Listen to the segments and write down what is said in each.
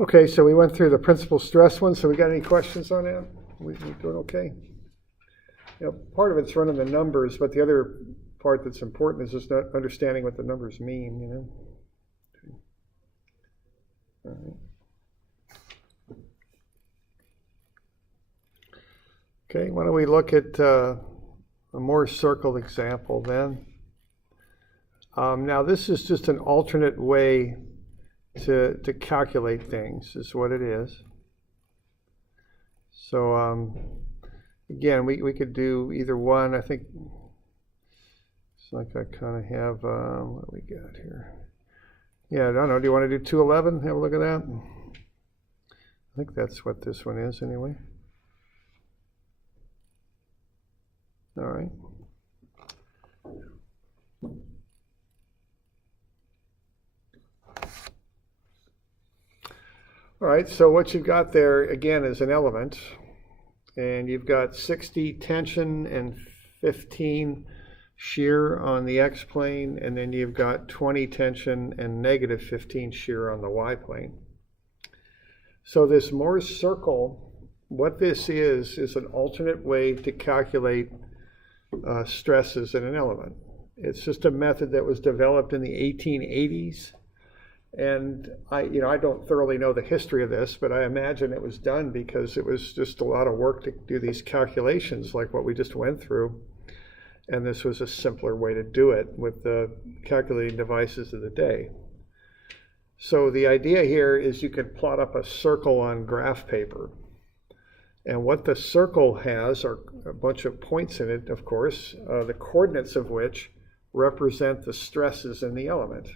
Okay, so we went through the principal stress one, so we got any questions on that? We doing okay? You know, part of it's running the numbers, but the other part that's important is just not understanding what the numbers mean, you know? All right. Okay, why don't we look at a Mohr Circle example then. Now this is just an alternate way to calculate things, is what it is. So again, we could do either one. I think it's like I kind of have, what do we got here? Yeah, I don't know, do you want to do 211? Have a look at that. I think that's what this one is anyway. All right. All right, so what you've got there, again, is an element. And you've got 60 tension and 15 shear on the x-plane, and then you've got 20 tension and negative 15 shear on the y-plane. So this Mohr circle, what this is an alternate way to calculate stresses in an element. It's just a method that was developed in the 1880s. And I don't thoroughly know the history of this, but I imagine it was done because it was just a lot of work to do these calculations like what we just went through. And this was a simpler way to do it with the calculating devices of the day. So the idea here is you could plot up a circle on graph paper. And what the circle has are a bunch of points in it, of course, the coordinates of which represent the stresses in the element.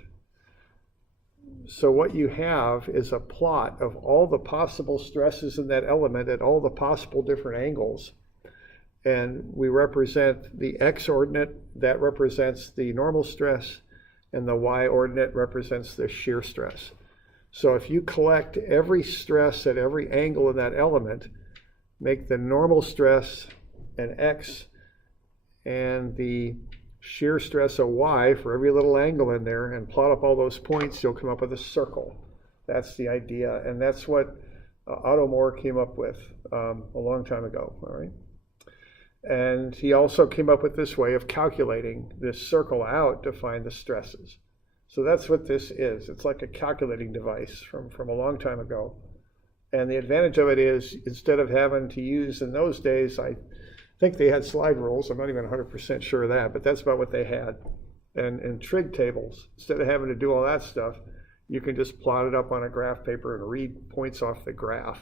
So what you have is a plot of all the possible stresses in that element at all the possible different angles. And we represent the x-ordinate, that represents the normal stress, and the y-ordinate represents the shear stress. So if you collect every stress at every angle in that element, make the normal stress an x and the shear stress a y for every little angle in there, and plot up all those points, you'll come up with a circle. That's the idea, and that's what Otto Mohr came up with a long time ago, all right? And he also came up with this way of calculating this circle out to find the stresses. So that's what this is. It's like a calculating device from a long time ago. And the advantage of it is, instead of having to use, in those days, I think they had slide rules. I'm not even 100% sure of that, but that's about what they had. And trig tables, instead of having to do all that stuff, you can just plot it up on a graph paper and read points off the graph.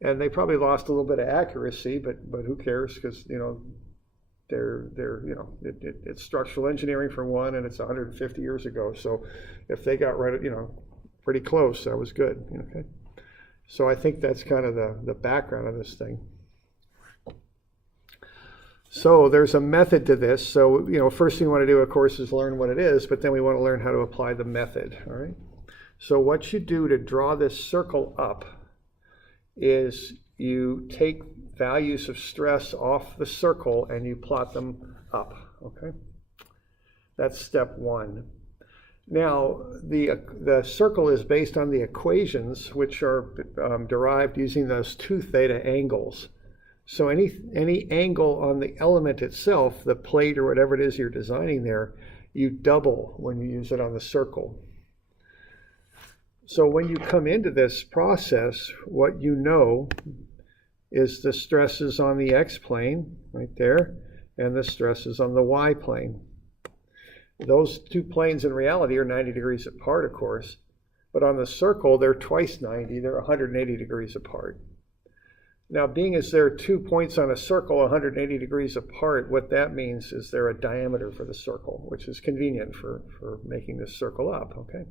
And they probably lost a little bit of accuracy, but who cares? Because it's structural engineering for one, and it's 150 years ago. So if they got right, pretty close, that was good. Okay. So I think that's kind of the background of this thing. So there's a method to this. So, first thing we want to do, of course, is learn what it is, but then we want to learn how to apply the method, all right? So what you do to draw this circle up is you take values of stress off the circle and you plot them up, okay? That's step one. Now, the circle is based on the equations, which are derived using those 2 theta angles. So any angle on the element itself, the plate or whatever it is you're designing there, you double when you use it on the circle. So when you come into this process, what you know is the stresses on the x-plane, right there, and the stresses on the y-plane. Those 2 planes in reality are 90 degrees apart, of course, but on the circle, they're twice 90, they're 180 degrees apart. Now, being as there are 2 points on a circle 180 degrees apart, what that means is they're a diameter for the circle, which is convenient for making this circle up, okay?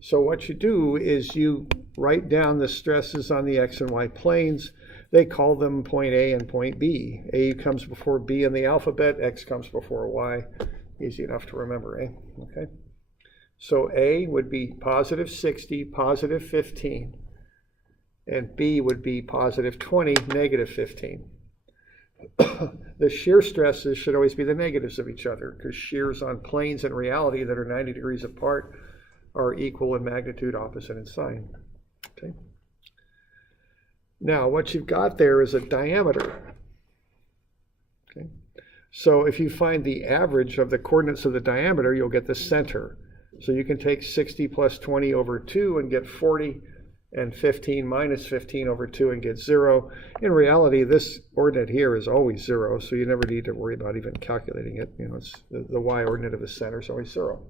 So what you do is you write down the stresses on the x and y planes. They call them point A and point B. A comes before B in the alphabet, X comes before Y. Easy enough to remember, eh? Okay. So A would be positive 60, positive 15. And B would be positive 20, negative 15. The shear stresses should always be the negatives of each other, because shears on planes in reality that are 90 degrees apart are equal in magnitude, opposite in sign. Okay. Now, what you've got there is a diameter. Okay. So if you find the average of the coordinates of the diameter, you'll get the center. So you can take 60 plus 20 over 2 and get 40, and 15 minus 15 over 2 and get 0. In reality, this ordinate here is always 0, so you never need to worry about even calculating it. It's the y ordinate of the center is always 0.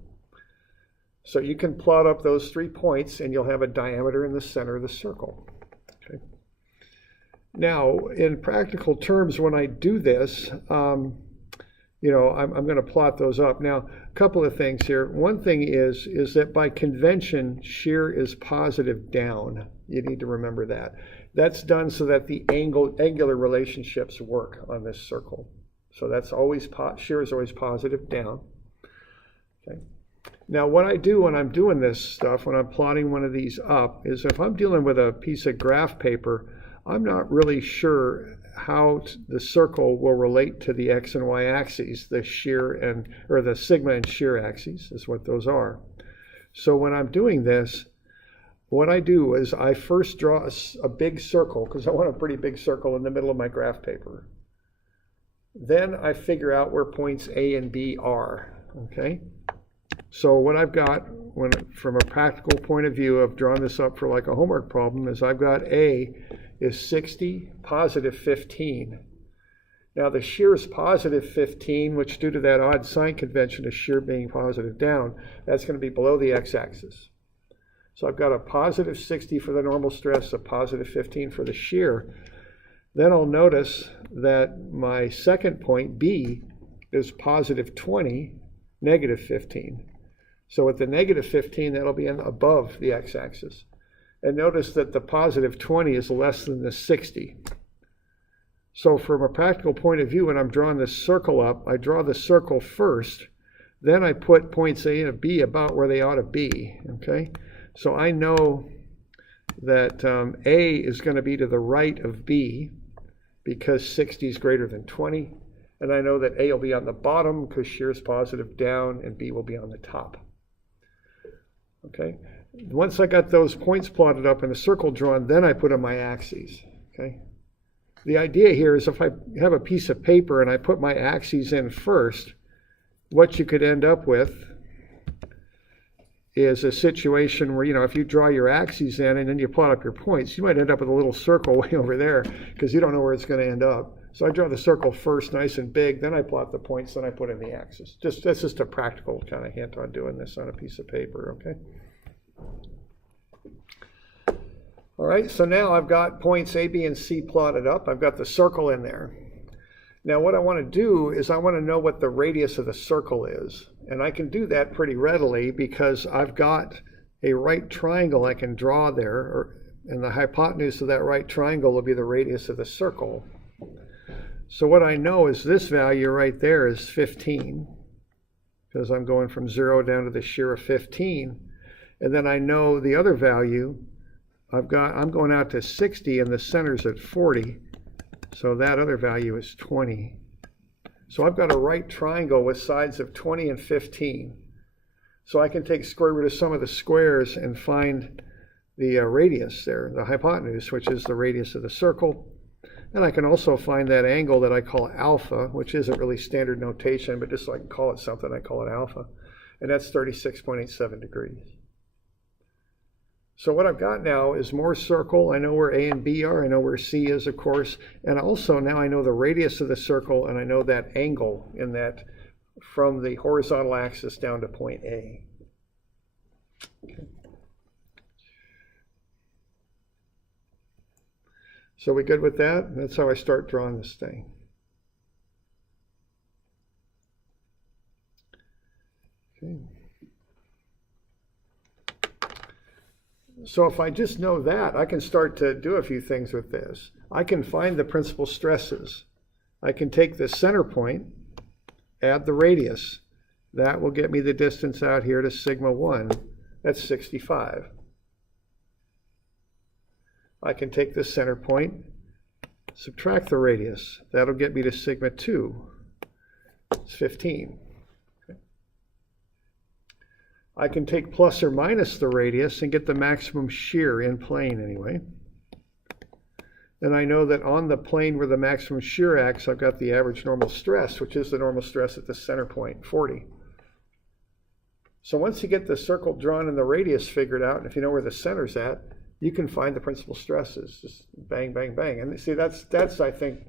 So you can plot up those 3 points, and you'll have a diameter in the center of the circle. Okay. Now, in practical terms, when I do this, I'm going to plot those up. Now, a couple of things here. One thing is that by convention, shear is positive down. You need to remember that. That's done so that the angular relationships work on this circle. So that's always, shear is always positive down. Okay. Now, what I do when I'm doing this stuff, when I'm plotting one of these up, is if I'm dealing with a piece of graph paper, I'm not really sure how the circle will relate to the x and y axes, the shear or the sigma and shear axes is what those are. So when I'm doing this, what I do is I first draw a big circle, because I want a pretty big circle in the middle of my graph paper. Then I figure out where points A and B are, okay? So what I've got, from a practical point of view of drawing this up for like a homework problem, is I've got A is 60, positive 15. Now the shear is positive 15, which due to that odd sign convention of shear being positive down, that's going to be below the x-axis. So I've got a positive 60 for the normal stress, a positive 15 for the shear. Then I'll notice that my second point, B, is positive 20, negative 15. So at the negative 15, that'll be above the x-axis. And notice that the positive 20 is less than the 60. So from a practical point of view, when I'm drawing this circle up, I draw the circle first, then I put points A and B about where they ought to be, okay? So I know that A is going to be to the right of B because 60 is greater than 20, and I know that A will be on the bottom because shear is positive down, and B will be on the top. Okay? Once I got those points plotted up and a circle drawn, then I put on my axes. Okay? The idea here is if I have a piece of paper and I put my axes in first, what you could end up with is a situation where, if you draw your axes in and then you plot up your points, you might end up with a little circle way over there because you don't know where it's going to end up. So I draw the circle first, nice and big, then I plot the points, then I put in the axes. That's just a practical kind of hint on doing this on a piece of paper, okay? All right, so now I've got points A, B, and C plotted up. I've got the circle in there. Now what I want to do is I want to know what the radius of the circle is. And I can do that pretty readily because I've got a right triangle I can draw there, and the hypotenuse of that right triangle will be the radius of the circle. So what I know is this value right there is 15, because I'm going from 0 down to the shear of 15. And then I know the other value, I'm going out to 60 and the center's at 40. So that other value is 20. So I've got a right triangle with sides of 20 and 15. So I can take square root of some of the squares and find the radius there, the hypotenuse, which is the radius of the circle. And I can also find that angle that I call alpha, which isn't really standard notation, but just so I can call it something, I call it alpha. And that's 36.87 degrees. So what I've got now is Mohr circle. I know where A and B are. I know where C is, of course. And also now I know the radius of the circle, and I know that angle in that from the horizontal axis down to point A. Okay. So we good with that? That's how I start drawing this thing. Okay. So if I just know that, I can start to do a few things with this. I can find the principal stresses. I can take the center point, add the radius. That will get me the distance out here to sigma 1. That's 65. I can take the center point, subtract the radius. That'll get me to sigma 2. It's 15. Okay. I can take plus or minus the radius and get the maximum shear in plane anyway. And I know that on the plane where the maximum shear acts, I've got the average normal stress, which is the normal stress at the center point, 40. So once you get the circle drawn and the radius figured out, and if you know where the center's at, you can find the principal stresses. Just bang, bang, bang. And see, that's I think,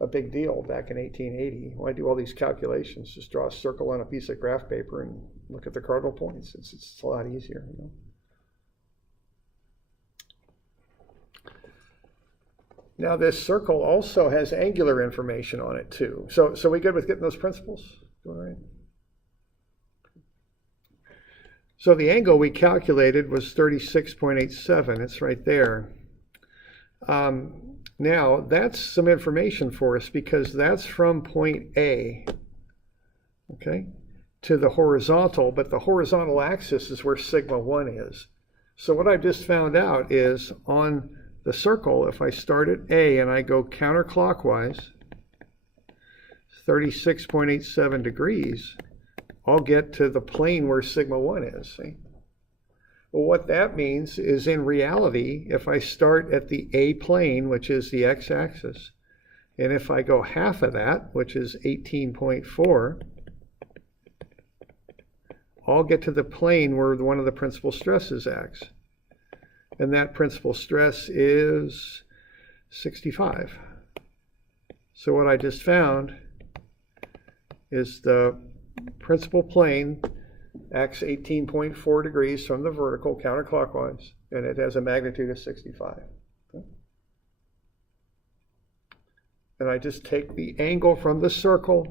a big deal back in 1880. When I do all these calculations, just draw a circle on a piece of graph paper and look at the cardinal points. It's a lot easier, you know. Now this circle also has angular information on it too. So we good with getting those principles? All right. So the angle we calculated was 36.87. It's right there. Now that's some information for us because that's from point A, okay, to the horizontal, but the horizontal axis is where sigma 1 is. So what I've just found out is on the circle, if I start at A and I go counterclockwise, 36.87 degrees, I'll get to the plane where sigma 1 is, see? Well, what that means is in reality, if I start at the A plane, which is the x-axis, and if I go half of that, which is 18.4, I'll get to the plane where one of the principal stresses acts. And that principal stress is 65. So what I just found is the principal plane acts 18.4 degrees from the vertical counterclockwise, and it has a magnitude of 65. Okay. And I just take the angle from the circle,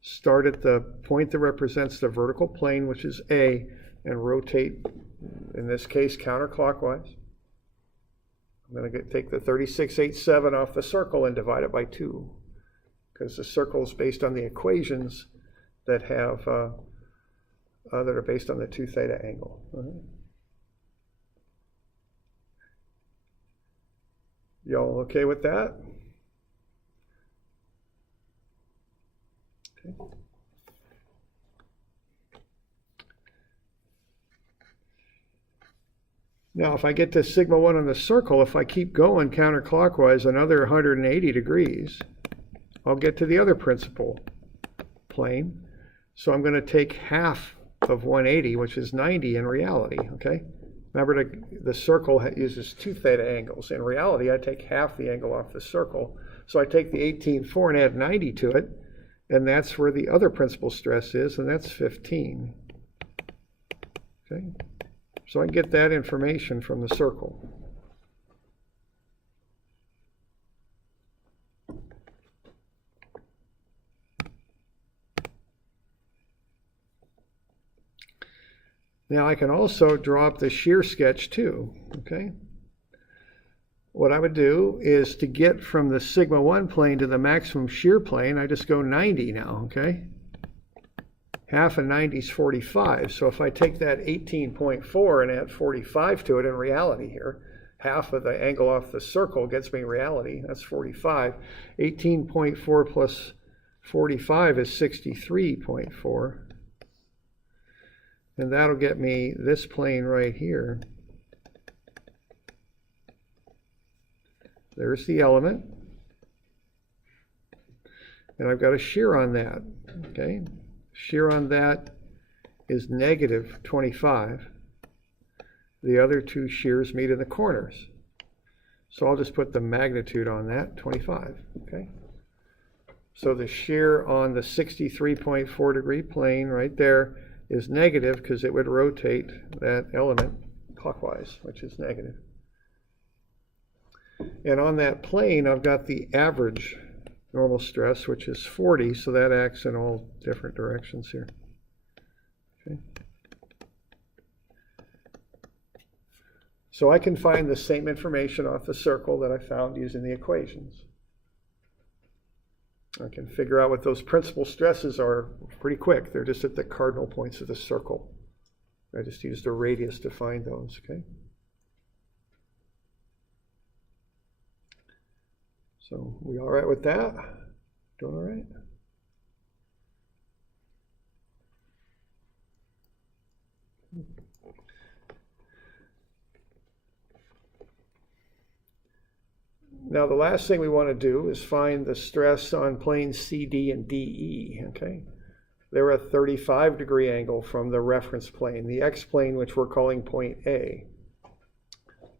start at the point that represents the vertical plane, which is A, and rotate, in this case, counterclockwise. I'm going to take the 36.87 off the circle and divide it by 2, because the circle is based on the equations that have that are based on the 2 theta angle. Y'all okay with that? Okay. Now, if I get to sigma 1 on the circle, if I keep going counterclockwise another 180 degrees, I'll get to the other principal plane. So I'm going to take half of 180, which is 90 in reality, okay? Remember, the circle uses 2 theta angles. In reality, I take half the angle off the circle. So I take the 18.4 and add 90 to it, and that's where the other principal stress is, and that's 15. Okay? So I get that information from the circle. Now I can also draw up the shear sketch too, okay? What I would do is to get from the sigma 1 plane to the maximum shear plane, I just go 90 now, okay? Half of 90 is 45, so if I take that 18.4 and add 45 to it in reality here, half of the angle off the circle gets me reality, that's 45. 18.4 plus 45 is 63.4. And that'll get me this plane right here. There's the element. And I've got a shear on that, okay? Shear on that is negative 25. The other 2 shears meet in the corners. So I'll just put the magnitude on that, 25, okay? So the shear on the 63.4 degree plane right there is negative because it would rotate that element clockwise, which is negative. And on that plane, I've got the average normal stress, which is 40, so that acts in all different directions here. Okay. So I can find the same information off the circle that I found using the equations. I can figure out what those principal stresses are pretty quick. They're just at the cardinal points of the circle. I just used a radius to find those, okay? So we all right with that? Doing all right? Now the last thing we want to do is find the stress on planes CD and DE, okay? They're a 35-degree angle from the reference plane, the x-plane, which we're calling point A.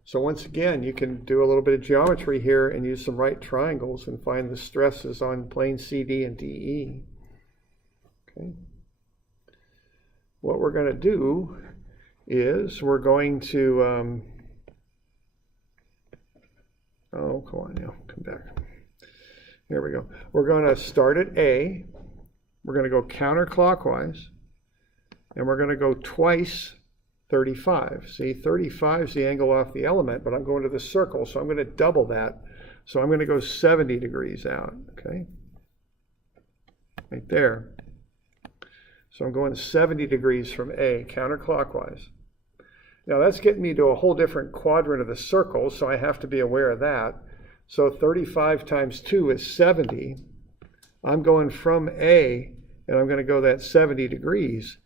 So once again, you can do a little bit of geometry here and use some right triangles and find the stresses on plane CD and DE. Okay. What we're going to do is we're going to, oh, come on now, come back. Here we go. We're going to start at A. We're going to go counterclockwise, and we're going to go twice 35. See, 35 is the angle off the element, but I'm going to the circle, so I'm going to double that. So I'm going to go 70 degrees out, okay? Right there. So I'm going 70 degrees from A, counterclockwise. Now that's getting me to a whole different quadrant of the circle, so I have to be aware of that. So 35 times 2 is 70. I'm going from A, and I'm going to go that 70 degrees.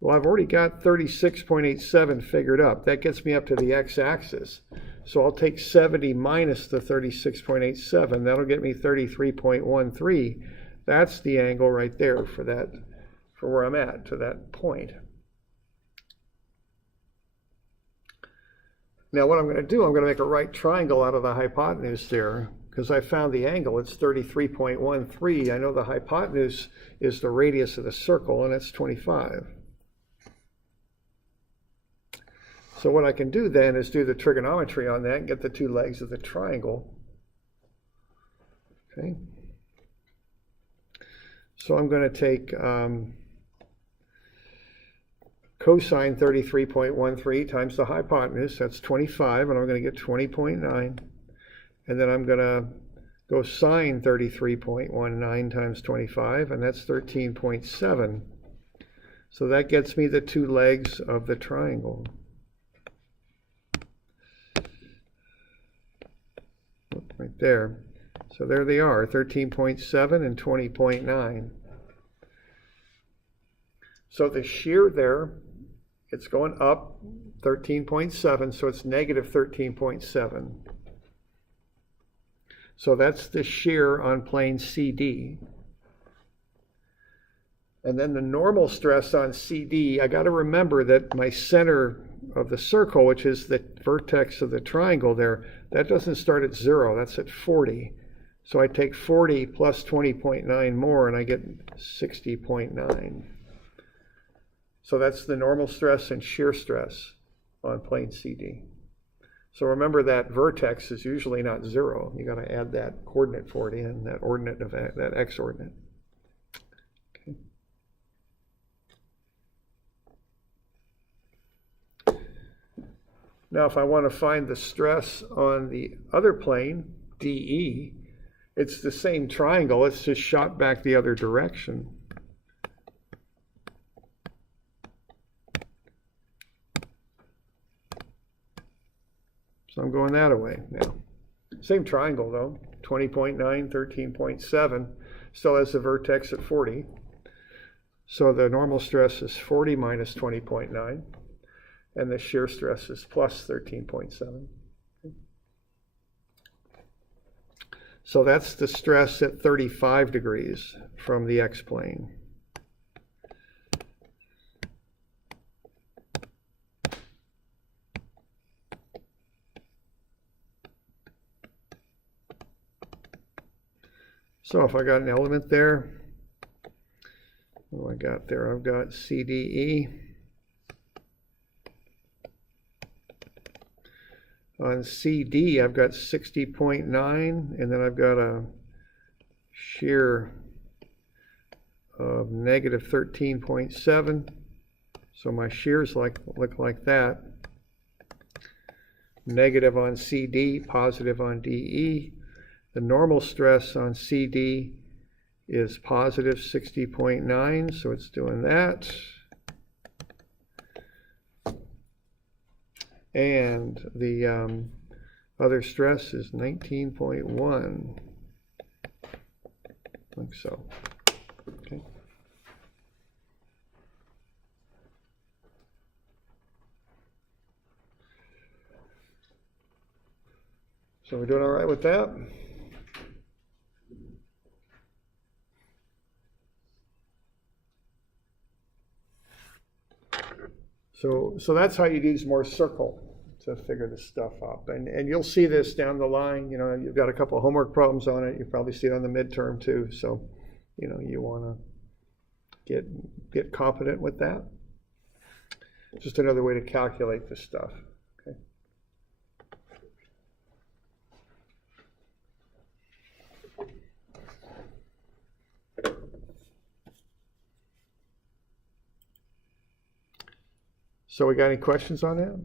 Well, I've already got 36.87 figured up. That gets me up to the x-axis. So I'll take 70 minus the 36.87. That'll get me 33.13. That's the angle right there for that, for where I'm at, to that point. Now what I'm going to do, I'm going to make a right triangle out of the hypotenuse there, because I found the angle. It's 33.13. I know the hypotenuse is the radius of the circle, and it's 25. So what I can do then is do the trigonometry on that and get the two legs of the triangle. Okay. So I'm going to take cosine 33.13 times the hypotenuse. That's 25, and I'm going to get 20.9. And then I'm going to go sine 33.19 times 25, and that's 13.7. So that gets me the two legs of the triangle. Right there. So there they are, 13.7 and 20.9. So the shear there, it's going up 13.7, so it's negative 13.7. So that's the shear on plane CD. And then the normal stress on CD, I got to remember that my center of the circle, which is the vertex of the triangle there, that doesn't start at 0, that's at 40. So I take 40 plus 20.9 more, and I get 60.9. So that's the normal stress and shear stress on plane CD. So remember that vertex is usually not 0. You got to add that coordinate for it in, that ordinate of that x ordinate. Okay. Now if I want to find the stress on the other plane, DE, it's the same triangle, it's just shot back the other direction. So I'm going that way now. Same triangle though, 20.9, 13.7, still has the vertex at 40. So the normal stress is 40 minus 20.9, and the shear stress is plus 13.7. So that's the stress at 35 degrees from the x-plane. So if I got an element there, what do I got there? I've got CDE. On CD, I've got 60.9, and then I've got a shear of negative 13.7. So my shears look like that. Negative on CD, positive on DE. The normal stress on CD is positive 60.9, so it's doing that. And the other stress is 19.1, like so. Okay. So we're doing all right with that? So that's how you use Mohr Circle to figure this stuff up. And you'll see this down the line. You know, you've got a couple of homework problems on it. You probably see it on the midterm too. So, you know, you want to get confident with that. Just another way to calculate this stuff. Okay. So we got any questions on that?